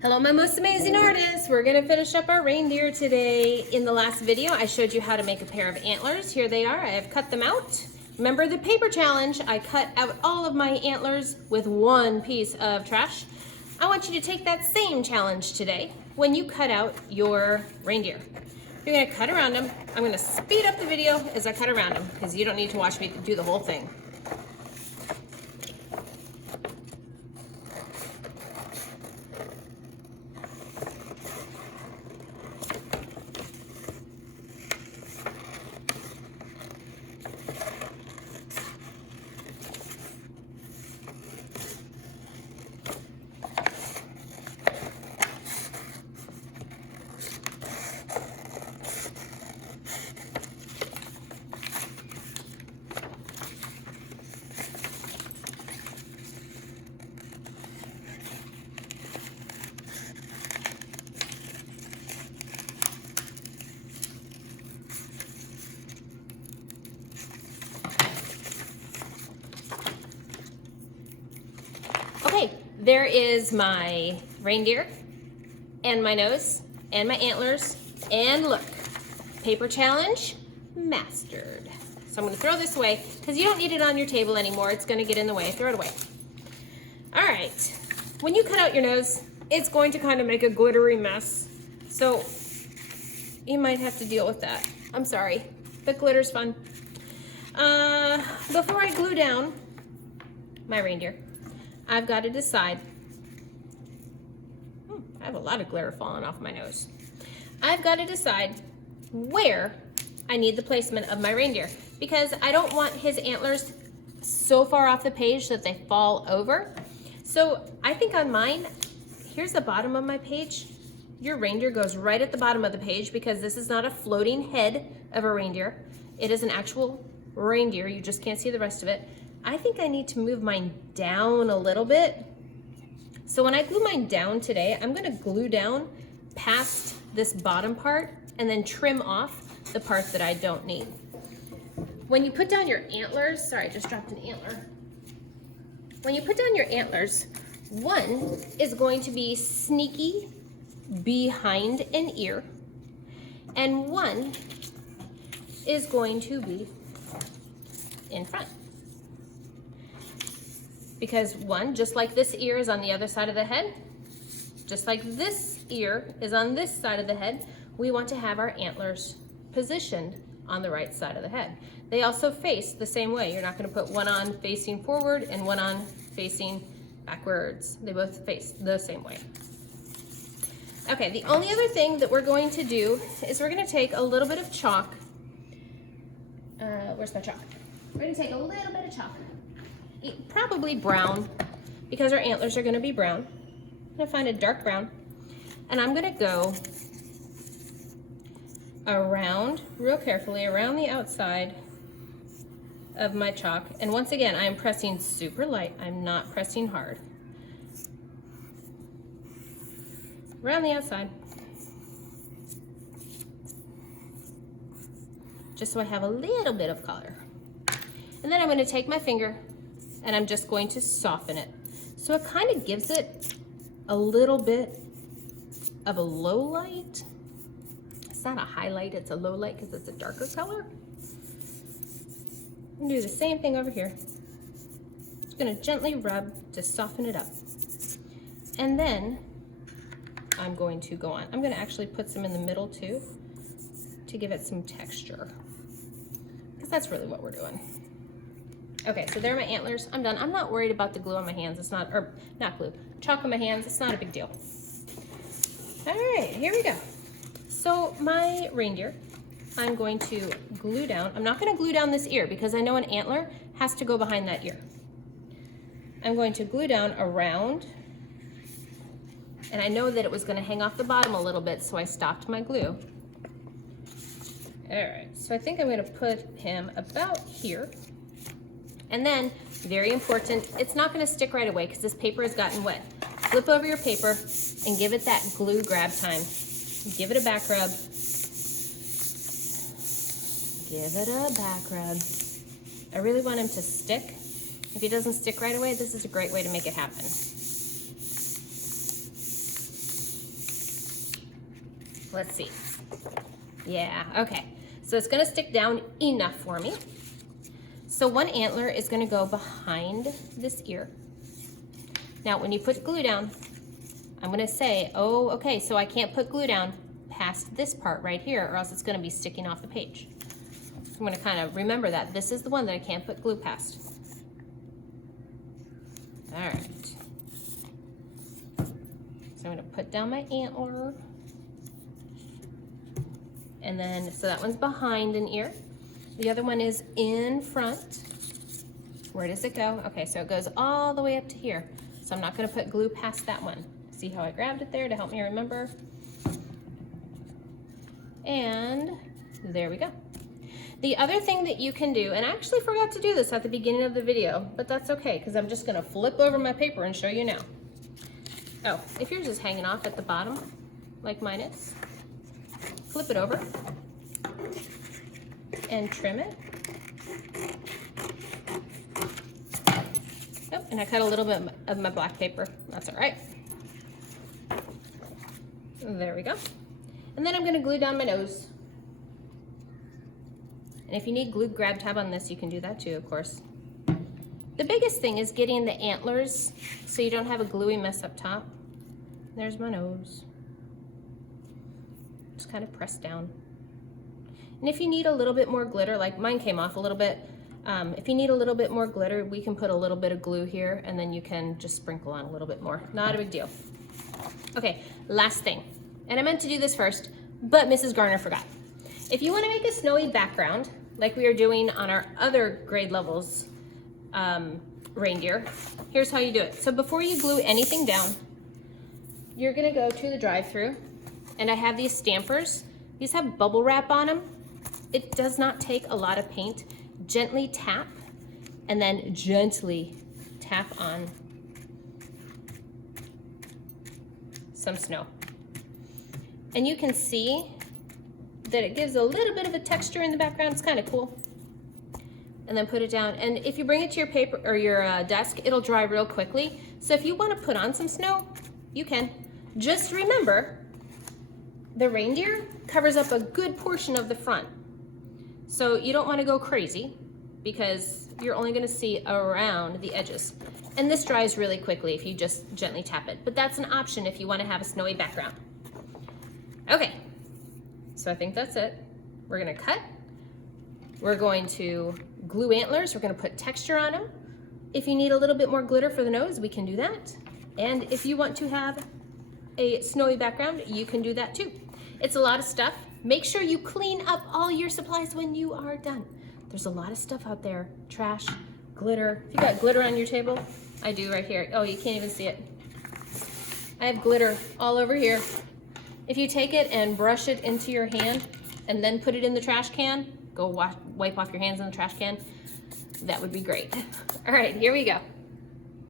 Hello my most amazing artists! We're going to finish up our reindeer today. In the last video I showed you how to make a pair of antlers. Here they are. I have cut them out. Remember the paper challenge? I cut out all of my antlers with one piece of trash. I want you to take that same challenge today when you cut out your reindeer. You're going to cut around them. I'm going to speed up the video as I cut around them because you don't need to watch me do the whole thing. Okay, there is my reindeer and my nose and my antlers, and look, paper challenge mastered. So I'm going to throw this away because you don't need it on your table anymore. It's going to get in the way. Throw it away. All right, when you cut out your nose, it's going to kind of make a glittery mess. So you might have to deal with that. I'm sorry, but glitter's fun. Before I glue down my reindeer, I've got to decide, I have a lot of glitter falling off my nose. I've got to decide where I need the placement of my reindeer because I don't want his antlers so far off the page that they fall over. So I think on mine, here's the bottom of my page. Your reindeer goes right at the bottom of the page because this is not a floating head of a reindeer. It is an actual reindeer. You just can't see the rest of it. I think I need to move mine down a little bit. So when I glue mine down today, I'm going to glue down past this bottom part and then trim off the part that I don't need. When you put down your antlers, sorry, I just dropped an antler. When you put down your antlers, one is going to be sneaky behind an ear, and one is going to be in front. Because one, just like this ear is on the other side of the head, just like this ear is on this side of the head, we want to have our antlers positioned on the right side of the head. They also face the same way. You're not going to put one on facing forward and one on facing backwards. They both face the same way. Okay, the only other thing that we're going to do is we're going to take a little bit of chalk. Where's my chalk? We're going to take a little bit of chalk. Probably brown, because our antlers are going to be brown. I'm going to find a dark brown, and I'm going to go around, real carefully, around the outside of my chalk. And once again, I'm pressing super light. I'm not pressing hard. Around the outside. Just so I have a little bit of color. And then I'm going to take my finger and I'm just going to soften it. So it kind of gives it a little bit of a low light. It's not a highlight, it's a low light because it's a darker color. I'm gonna do the same thing over here. Just gonna gently rub to soften it up. And then I'm going to go on. I'm gonna actually put some in the middle too to give it some texture, because that's really what we're doing. Okay, so there are my antlers. I'm done. I'm not worried about the glue on my hands. It's not, or not glue, chalk on my hands. It's not a big deal. All right, here we go. So my reindeer, I'm going to glue down. I'm not going to glue down this ear because I know an antler has to go behind that ear. I'm going to glue down around, and I know that it was going to hang off the bottom a little bit, so I stopped my glue. All right, so I think I'm going to put him about here. And then, very important, it's not going to stick right away because this paper has gotten wet. Flip over your paper and give it that glue grab time. Give it a back rub. Give it a back rub. I really want him to stick. If he doesn't stick right away, this is a great way to make it happen. Let's see. Yeah, okay. So it's gonna stick down enough for me. So one antler is gonna go behind this ear. Now, when you put glue down, I'm gonna say, oh, okay, so I can't put glue down past this part right here or else it's gonna be sticking off the page. So I'm gonna kind of remember that. This is the one that I can't put glue past. All right. So I'm gonna put down my antler. And then, so that one's behind an ear. The other one is in front. Where does it go? Okay, so it goes all the way up to here. So I'm not gonna put glue past that one. See how I grabbed it there to help me remember? And there we go. The other thing that you can do, and I actually forgot to do this at the beginning of the video, but that's okay, because I'm just gonna flip over my paper and show you now. Oh, if yours is hanging off at the bottom, like mine is, flip it over and trim it. Oh, and I cut a little bit of my black paper. That's all right. There we go. And then I'm gonna glue down my nose. And if you need glue grab tab on this, you can do that too, of course. The biggest thing is getting the antlers so you don't have a gluey mess up top. There's my nose. Just kind of press down. And if you need a little bit more glitter, like mine came off a little bit, if you need a little bit more glitter, we can put a little bit of glue here and then you can just sprinkle on a little bit more. Not a big deal. Okay, last thing. And I meant to do this first, but Mrs. Garner forgot. If you want to make a snowy background, like we are doing on our other grade levels reindeer, here's how you do it. So before you glue anything down, you're gonna go to the drive-thru, and I have these stampers. These have bubble wrap on them. It does not take a lot of paint. Gently tap, and then gently tap on some snow. And you can see that it gives a little bit of a texture in the background. It's kind of cool. And then put it down. And if you bring it to your paper or your desk, it'll dry real quickly. So if you want to put on some snow, you can. Just remember, the reindeer covers up a good portion of the front. So you don't want to go crazy because you're only going to see around the edges. And this dries really quickly if you just gently tap it. But that's an option if you want to have a snowy background. Okay, so I think that's it. We're going to cut. We're going to glue antlers. We're going to put texture on them. If you need a little bit more glitter for the nose, we can do that. And if you want to have a snowy background, you can do that too. It's a lot of stuff. Make sure you clean up all your supplies when you are done. There's a lot of stuff out there. Trash, glitter. If you got glitter on your table, I do right here. Oh, you can't even see it. I have glitter all over here. If you take it and brush it into your hand and then put it in the trash can, go wipe off your hands in the trash can, that would be great. All right, here we go.